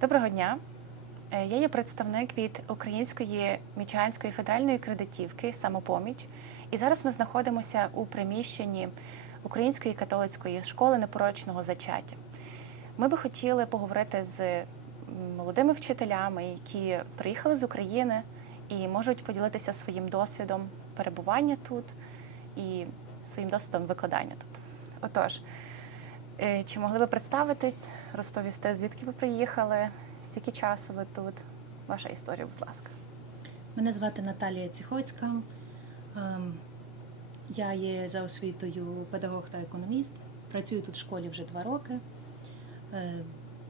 Доброго дня. Е, Я є представник від Української Мічанської федеральної кредитівки Самопоміч. І зараз ми знаходимося у приміщенні Української католицької школи непорочного зачаття. Ми би хотіли поговорити з молодими вчителями, які приїхали з України і можуть поділитися своїм досвідом перебування тут і своїм досвідом викладання тут. Отож, е, чи могли ви представитись, розповісти, звідки ви приїхали, скільки часу ви тут? Ваша історія, будь ласка. Мене звати Наталія Ціхоцька. Ем, Я є за освітою педагог та економіст. Працюю тут в школі вже два роки. Е,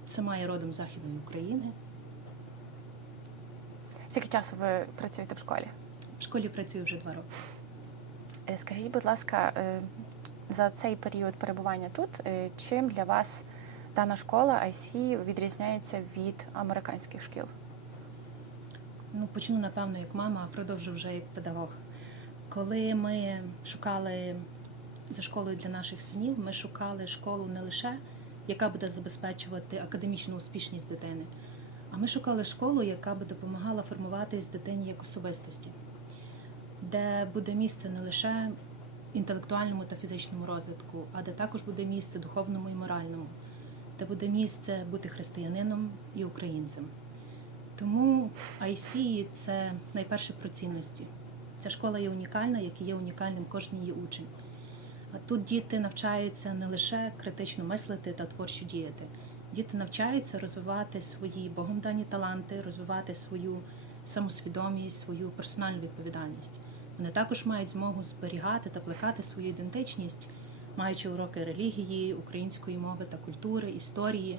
Сама є родом Західної України. Скільки часу ви працюєте в школі? В школі працюю вже два роки. Е, Скажіть, будь ласка, е, за цей період перебування тут, е, чим для вас дана школа IC відрізняється від американських шкіл? Ну, почну, напевно, як мама, а продовжу вже як педагог. Коли ми шукали за школою для наших синів, ми шукали школу не лише, яка буде забезпечувати академічну успішність дитини, а ми шукали школу, яка би допомагала формуватись дитині як особистості, де буде місце не лише інтелектуальному та фізичному розвитку, а де також буде місце духовному і моральному, де буде місце бути християнином і українцем. Тому IC – це найперше про цінності. Ця школа є унікальна, як і є унікальним кожен її учень. Тут діти навчаються не лише критично мислити та творчо діяти. Діти навчаються розвивати свої богом дані таланти, розвивати свою самосвідомість, свою персональну відповідальність. Вони також мають змогу зберігати та плекати свою ідентичність, маючи уроки релігії, української мови та культури, історії.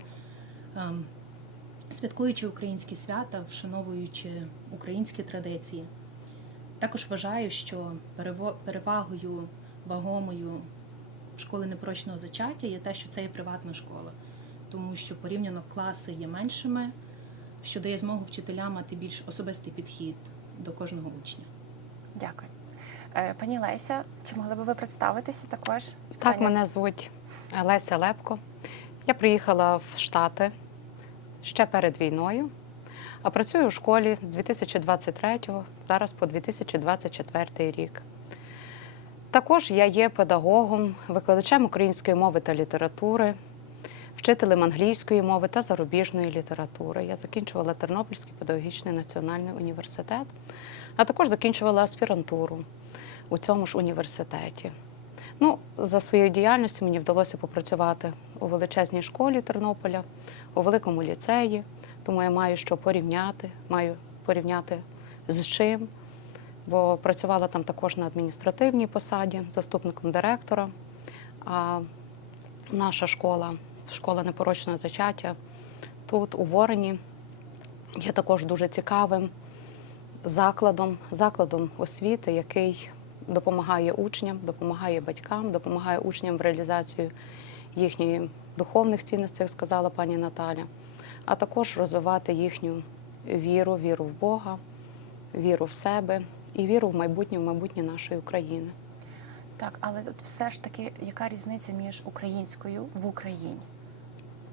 ем, святкуючи українські свята, вшановуючи українські традиції. Також вважаю, що перевагою вагомою школи непрочного зачаття є те, що це є приватна школа, тому що порівняно класи є меншими, що дає змогу вчителям мати більш особистий підхід до кожного учня. Дякую. Е, Пані Леся, чи могли б ви представитися також? Так, мене звуть Леся Лепко. Я приїхала в Штати ще перед війною, а працюю у школі з 2023 зараз по 2024 рік. Також я є педагогом, викладачем української мови та літератури, вчителем англійської мови та зарубіжної літератури. Я закінчувала Тернопільський педагогічний національний університет, а також закінчувала аспірантуру у цьому ж університеті. Ну, за своєю діяльністю мені вдалося попрацювати у величезній школі Тернополя, у великому ліцеї, тому я маю що порівняти, маю порівняти з чим, бо працювала там також на адміністративній посаді, заступником директора. А наша школа, школа непорочного зачаття, тут, у Ворені, є також дуже цікавим закладом, закладом освіти, який допомагає учням, допомагає батькам, допомагає учням в реалізації їхньої духовних цінностей, як сказала пані Наталя, а також розвивати їхню віру, віру в Бога, віру в себе і віру в майбутнє, в майбутнє нашої України. Так, але от все ж таки, яка різниця між українською в Україні?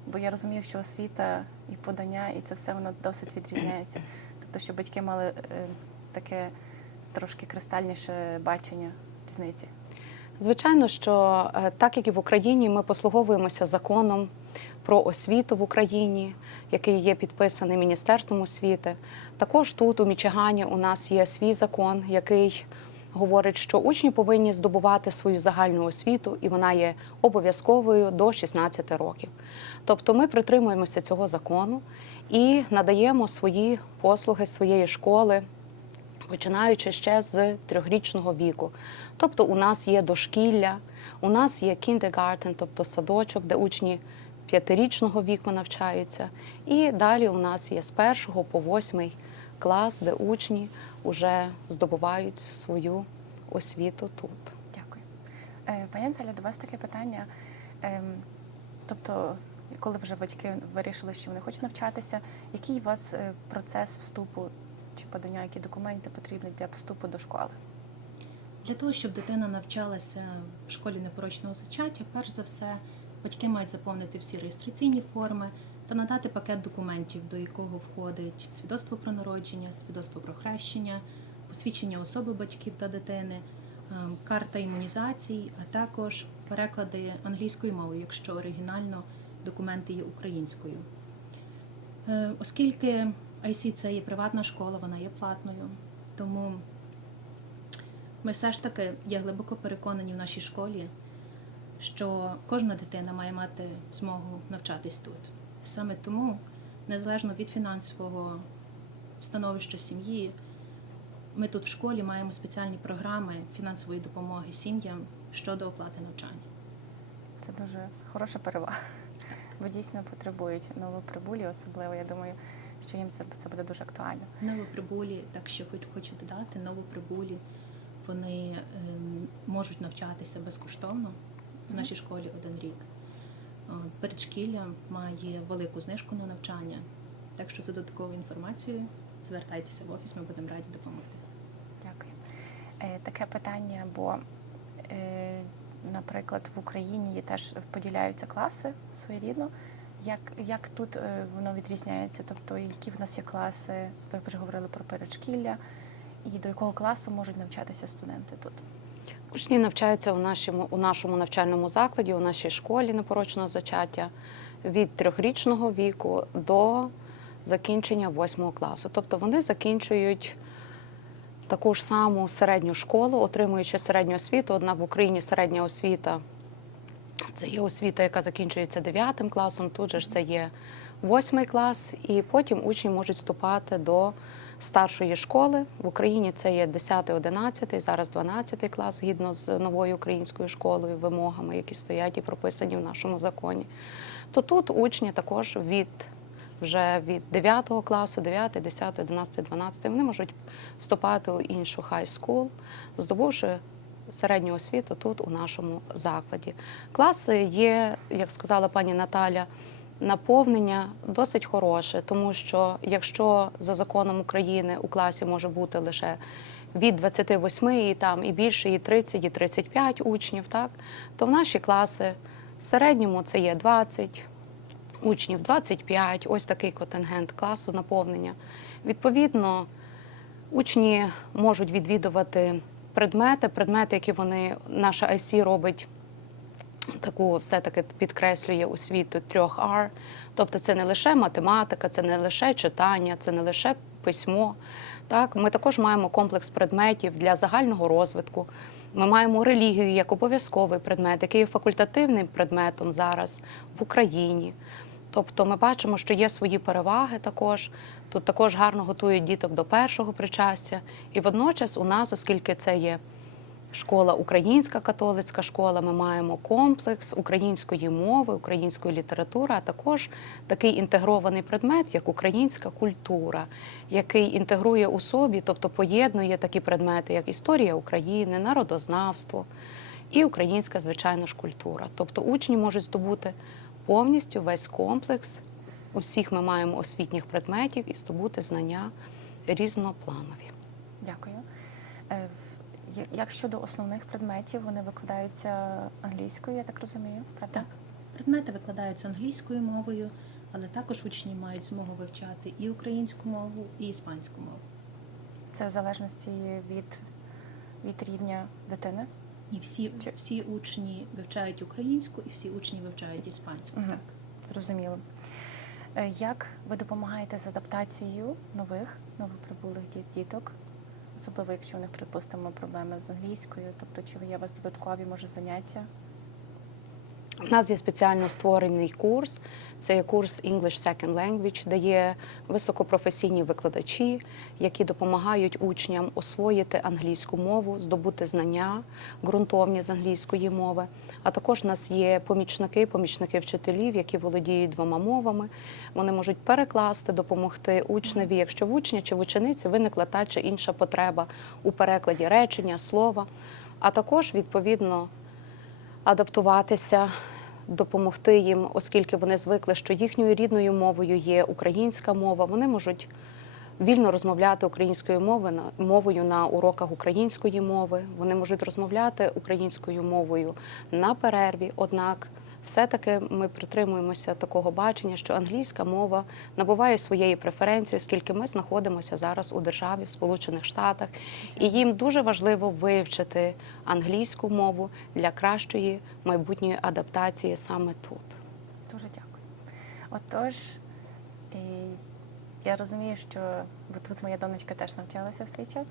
Бо я розумію, що освіта і подання, і це все воно досить відрізняється. Тобто, що батьки мали е, таке трошки кристальніше бачення різниці. Звичайно, що е, так як і в Україні, ми послуговуємося законом про освіту в Україні, який є підписаний Міністерством освіти. Також тут, у Мічигані, у нас є свій закон, який говорить, що учні повинні здобувати свою загальну освіту, і вона є обов'язковою до 16 років. Тобто ми притримуємося цього закону і надаємо свої послуги своєї школи починаючи ще з трьохрічного віку. Тобто у нас є дошкілля, у нас є кіндегартен, тобто садочок, де учні п'ятирічного віку навчаються. І далі у нас є з першого по восьмий клас, де учні вже здобувають свою освіту тут. Дякую. Е, Пані Наталя, до вас таке питання. Ем, Тобто, коли вже батьки вирішили, що вони хочуть навчатися, який у вас е, процес вступу чи подання, які документи потрібні для вступу до школи? Для того, щоб дитина навчалася в школі непорочного зачаття, перш за все, батьки мають заповнити всі реєстраційні форми, та надати пакет документів, до якого входить свідоцтво про народження, свідоцтво про хрещення, посвідчення особи батьків та дитини, е, карта імунізацій, а також переклади англійською мовою, якщо оригінально документи є українською. Е, Оскільки IC це є приватна школа, вона є платною, тому ми все ж таки є глибоко переконані в нашій школі, що кожна дитина має мати змогу навчатись тут. Саме тому, незалежно від фінансового становища сім'ї, ми тут в школі маємо спеціальні програми фінансової допомоги сім'ям щодо оплати навчання. Це дуже хороша перевага. Бо дійсно потребують новоприбулі, особливо. Я думаю, що їм це, це буде дуже актуально. Новоприбулі, так що хоч хочу додати, новоприбулі вони ем, можуть навчатися безкоштовно в нашій школі один рік. От, Передшкілля має велику знижку на навчання, так що за додатковою інформацією звертайтеся в офіс, ми будемо раді допомогти. Дякую. Е, таке питання, бо, е, наприклад, в Україні є теж поділяються класи своєрідно. Як, як тут е, воно відрізняється? Тобто, які в нас є класи? Ви вже говорили про передшкілля, і до якого класу можуть навчатися студенти тут? Учні навчаються у нашому, у нашому навчальному закладі, у нашій школі непорочного зачаття від трьохрічного віку до закінчення восьмого класу. Тобто вони закінчують таку ж саму середню школу, отримуючи середню освіту. Однак в Україні середня освіта це є освіта, яка закінчується 9 класом. Тут же ж це є восьмий клас, і потім учні можуть вступати до старшої школи. В Україні це є 10, 11, зараз 12 клас, згідно з новою українською школою, вимогами, які стоять і прописані в нашому законі. То тут учні також від вже від 9 класу, 9, 10, 11, 12, вони можуть вступати у іншу хай скул, здобувши середню освіту тут, у нашому закладі. Класи є, як сказала пані Наталя, наповнення досить хороше, тому що якщо за законом України у класі може бути лише від 28 і там і більше, і 30, і 35 учнів, так то в наші класи в середньому це є 20 учнів, 25, ось такий контингент класу наповнення. Відповідно, учні можуть відвідувати предмети, предмети, які вони наша IC робить таку все-таки підкреслює освіту трьох R. Тобто це не лише математика, це не лише читання, це не лише письмо. Так? Ми також маємо комплекс предметів для загального розвитку. Ми маємо релігію як обов'язковий предмет, який є факультативним предметом зараз в Україні. Тобто ми бачимо, що є свої переваги також. Тут також гарно готують діток до першого причастя. І водночас у нас, оскільки це є школа українська католицька школа, ми маємо комплекс української мови, української літератури, а також такий інтегрований предмет, як українська культура, який інтегрує у собі, тобто поєднує такі предмети, як історія України, народознавство і українська, звичайно ж, культура. Тобто учні можуть здобути повністю весь комплекс. Усіх ми маємо освітніх предметів і здобути знання різнопланові. Дякую. Е, Як щодо основних предметів, вони викладаються англійською, я так розумію, правда? Так. Предмети викладаються англійською мовою, але також учні мають змогу вивчати і українську мову, і іспанську мову. Це в залежності від, від рівня дитини. І всі, всі учні вивчають українську, і всі учні вивчають іспанську. Угу. Так. Зрозуміло. Е, Як ви допомагаєте з адаптацією нових новоприбулих діток, особливо якщо у них, припустимо, проблеми з англійською, тобто чи є у вас додаткові може заняття? У нас є спеціально створений курс. Це є курс English Second Language, де є високопрофесійні викладачі, які допомагають учням освоїти англійську мову, здобути знання ґрунтовні з англійської мови. А також у нас є помічники, помічники вчителів, які володіють двома мовами. Вони можуть перекласти, допомогти учневі, якщо в учня чи в учениці виникла та чи інша потреба у перекладі речення, слова, а також відповідно адаптуватися, допомогти їм, оскільки вони звикли, що їхньою рідною мовою є українська мова. Вони можуть вільно розмовляти українською мовою мовою на уроках української мови. Вони можуть розмовляти українською мовою на перерві. Однак все-таки ми притримуємося такого бачення, що англійська мова набуває своєї преференції, оскільки ми знаходимося зараз у державі в Сполучених Штатах, і їм дуже важливо вивчити англійську мову для кращої майбутньої адаптації саме тут. Дуже дякую. Отож, і я розумію, що бо тут моя донечка теж навчалася в свій час.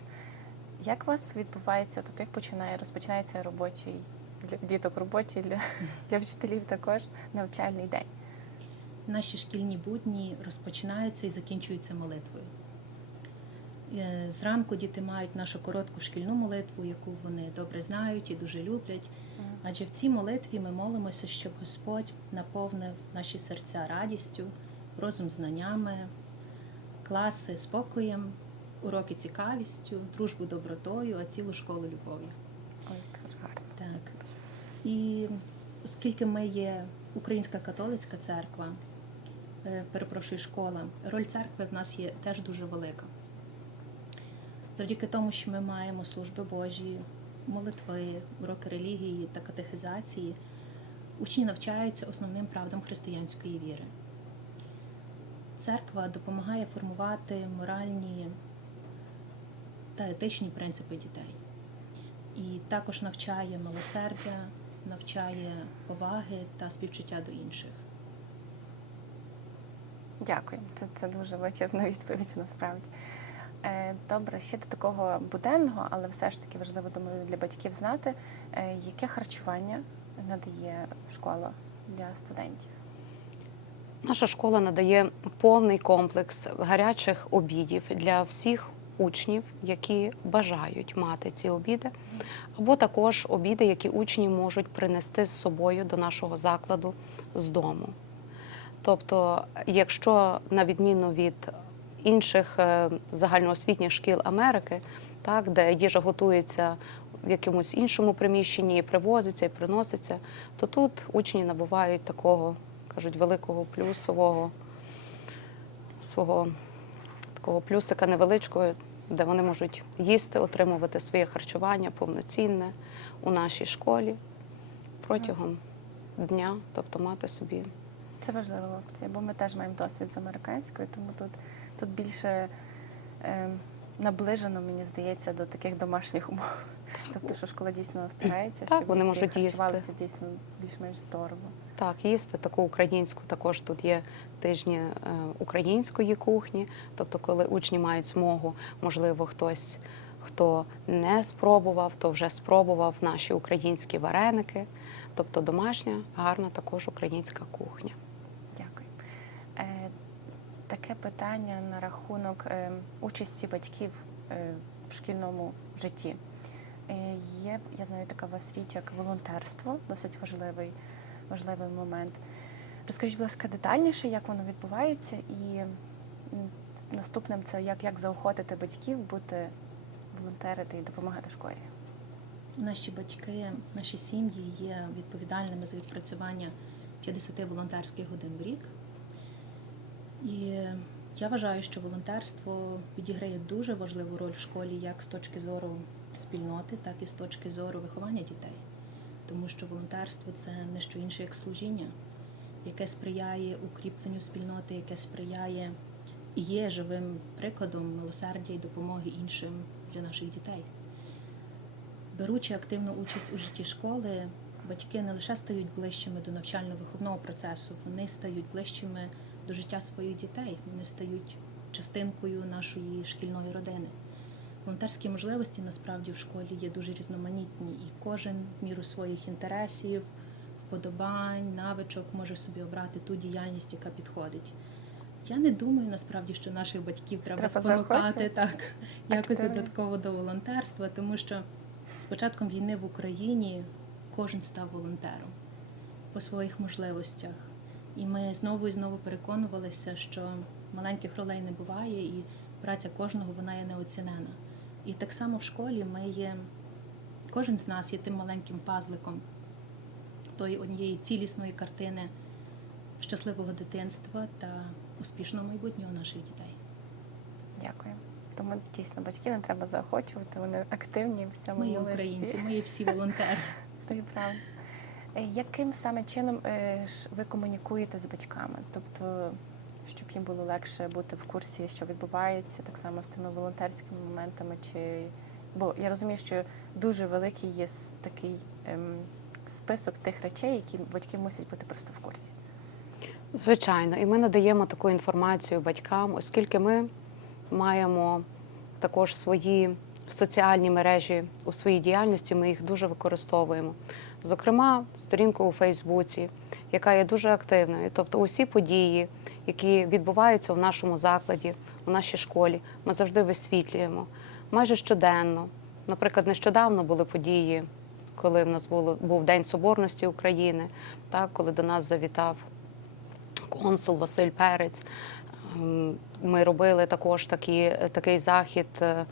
Як у вас відбувається, тобто як починає, розпочинається робочий для діток робочий, для, для вчителів також навчальний день? Наші шкільні будні розпочинаються і закінчуються молитвою. Е, Зранку діти мають нашу коротку шкільну молитву, яку вони добре знають і дуже люблять. Адже в цій молитві ми молимося, щоб Господь наповнив наші серця радістю, розум знаннями, класи спокоєм, уроки цікавістю, дружбу добротою, а цілу школу любов'ю. Ой, дуже гарно. Так. І оскільки ми є Українська католицька церква, е, перепрошую, школа, роль церкви в нас є теж дуже велика. Завдяки тому, що ми маємо служби Божі, молитви, уроки релігії та катехизації, учні навчаються основним правдам християнської віри. Церква допомагає формувати моральні та етичні принципи дітей. І також навчає милосердя, навчає поваги та співчуття до інших. Дякую. Це, це дуже вичерпна відповідь насправді. Е, Добре, ще до такого буденного, але все ж таки важливо, думаю, для батьків знати, е, яке харчування надає школа для студентів. Наша школа надає повний комплекс гарячих обідів для всіх учнів, які бажають мати ці обіди, або також обіди, які учні можуть принести з собою до нашого закладу з дому. Тобто, якщо на відміну від інших е, загальноосвітніх шкіл Америки, так, де їжа готується в якомусь іншому приміщенні і привозиться і приноситься, то тут учні набувають такого, кажуть, великого плюсового свого такого плюсика невеличкого, де вони можуть їсти, отримувати своє харчування повноцінне у нашій школі протягом дня, тобто мати собі Це важлива опція, бо ми теж маємо досвід з американською, тому тут, тут більше е, наближено, мені здається, до таких домашніх умов. Тобто, що школа дійсно старається, Так, щоб вони можуть їсти. харчувалися дійсно більш-менш здорово. Так, їсти таку українську. Також тут є тижні е, української кухні. Тобто, коли учні мають змогу, можливо, хтось, хто не спробував, то вже спробував наші українські вареники. Тобто домашня, гарна також українська кухня. Дякую. Е, таке питання на рахунок е, участі батьків е, в шкільному житті. Е, є, я знаю, така у вас річ, як волонтерство, досить важливий, важливий момент. Розкажіть, будь ласка, детальніше, як воно відбувається, і наступним це як, як заохотити батьків бути волонтерити і допомагати школі. Наші батьки, наші сім'ї є відповідальними за відпрацювання 50 волонтерських годин в рік. І я вважаю, що волонтерство відіграє дуже важливу роль в школі як з точки зору спільноти, так і з точки зору виховання дітей. Тому що волонтерство це не що інше, як служіння, яке сприяє укріпленню спільноти, яке сприяє і є живим прикладом милосердя і допомоги іншим для наших дітей. Беручи активну участь у житті школи, батьки не лише стають ближчими до навчально-виховного процесу, вони стають ближчими до життя своїх дітей, вони стають частинкою нашої шкільної родини. Волонтерські можливості насправді в школі є дуже різноманітні, і кожен в міру своїх інтересів, вподобань, навичок може собі обрати ту діяльність, яка підходить. Я не думаю насправді, що наших батьків треба, Треба спонукати так, якось Активно. додатково до волонтерства, тому що з початком війни в Україні кожен став волонтером по своїх можливостях. І ми знову і знову переконувалися, що маленьких ролей не буває, і праця кожного вона є неоцінена. І так само в школі ми є, кожен з нас є тим маленьким пазликом тої однієї цілісної картини щасливого дитинства та успішного майбутнього наших дітей. Дякую. Тому дійсно батьків не треба заохочувати, вони активні в всьому Ми є українці, ми є всі волонтери. Це і правда. Яким саме чином е, ви комунікуєте з батьками? Тобто, щоб їм було легше бути в курсі, що відбувається, так само з тими волонтерськими моментами, чи бо я розумію, що дуже великий є такий ем, список тих речей, які батьки мусять бути просто в курсі. Звичайно, і ми надаємо таку інформацію батькам, оскільки ми маємо також свої соціальні мережі у своїй діяльності, ми їх дуже використовуємо. Зокрема, сторінку у Фейсбуці, яка є дуже активною. Тобто, усі події, які відбуваються в нашому закладі, у нашій школі, ми завжди висвітлюємо майже щоденно. Наприклад, нещодавно були події, коли в нас було, був День Соборності України, так, коли до нас завітав консул Василь Перець. Ем, Ми робили також такі, такий захід. Е,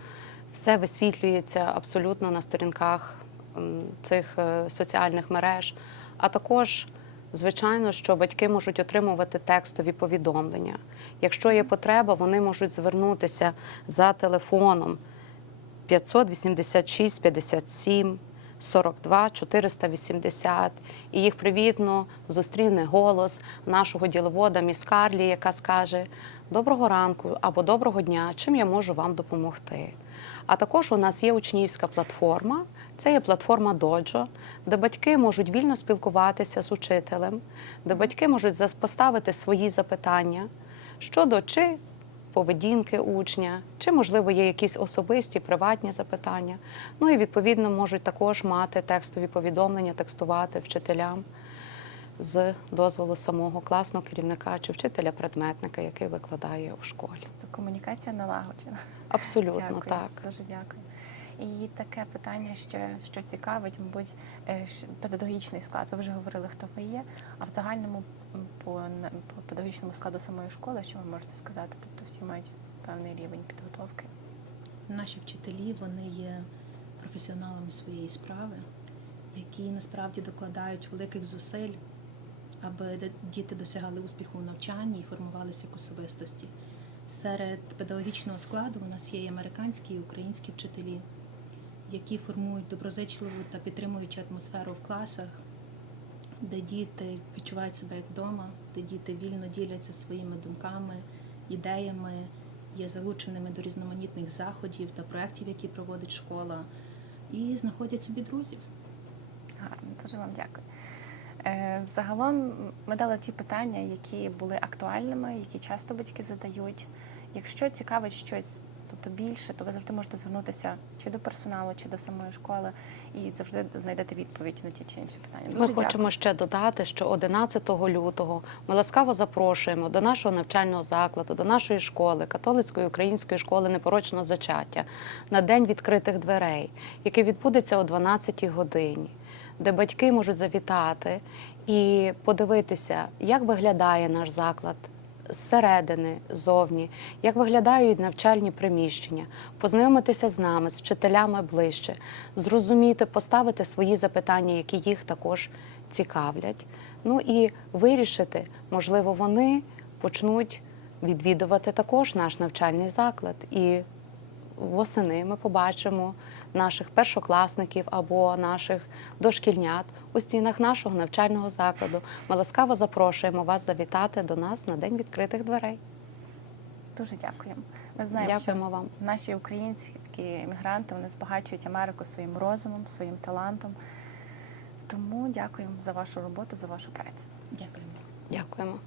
Все висвітлюється абсолютно на сторінках ем, цих е, соціальних мереж. А також, звичайно, що батьки можуть отримувати текстові повідомлення. Якщо є потреба, вони можуть звернутися за телефоном 586 57 42 480. І їх привітно зустріне голос нашого діловода Міс Карлі, яка скаже Доброго ранку або доброго дня, чим я можу вам допомогти. А також у нас є учнівська платформа. Це є платформа Доджо, де батьки можуть вільно спілкуватися з учителем, де батьки можуть поставити свої запитання щодо чи поведінки учня, чи, можливо, є якісь особисті приватні запитання. Ну і відповідно можуть також мати текстові повідомлення, текстувати вчителям з дозволу самого класного керівника чи вчителя-предметника, який викладає у школі. Комунікація налагоджена. Абсолютно дякую, так. Дуже дякую. І таке питання ще, що цікавить, мабуть, е, педагогічний склад. Ви вже говорили, хто ви є. А в загальному по, по педагогічному складу самої школи, що ви можете сказати? Тобто всі мають певний рівень підготовки. Наші вчителі вони є професіоналами своєї справи, які насправді докладають великих зусиль, аби діти досягали успіху у навчанні і формувалися як особистості. Серед педагогічного складу у нас є і американські і українські вчителі, які формують доброзичливу та підтримуючу атмосферу в класах, де діти відчувають себе як вдома, де діти вільно діляться своїми думками, ідеями, є залученими до різноманітних заходів та проєктів, які проводить школа, і знаходять собі друзів. Гарно, дуже вам дякую. Е, Загалом ми дали ті питання, які були актуальними, які часто батьки задають. Якщо цікавить щось, тобто більше, то ви завжди можете звернутися чи до персоналу, чи до самої школи, і завжди знайдете відповідь на ті чи інші питання. Ми Дуже хочемо ще додати, що 11 лютого ми ласкаво запрошуємо до нашого навчального закладу, до нашої школи, католицької української школи непорочного зачаття на день відкритих дверей, який відбудеться о 12 годині, де батьки можуть завітати і подивитися, як виглядає наш заклад. Зсередини, зовні, як виглядають навчальні приміщення, познайомитися з нами, з вчителями ближче, зрозуміти, поставити свої запитання, які їх також цікавлять. Ну і вирішити, можливо, вони почнуть відвідувати також наш навчальний заклад. І восени ми побачимо наших першокласників або наших дошкільнят у стінах нашого навчального закладу. Ми ласкаво запрошуємо вас завітати до нас на день відкритих дверей. Дуже дякуємо. Ми знаємо, Дякуємо що вам. наші українські емігранти вони збагачують Америку своїм розумом, своїм талантом. Тому дякуємо за вашу роботу, за вашу працю. Дякуємо. Дякуємо.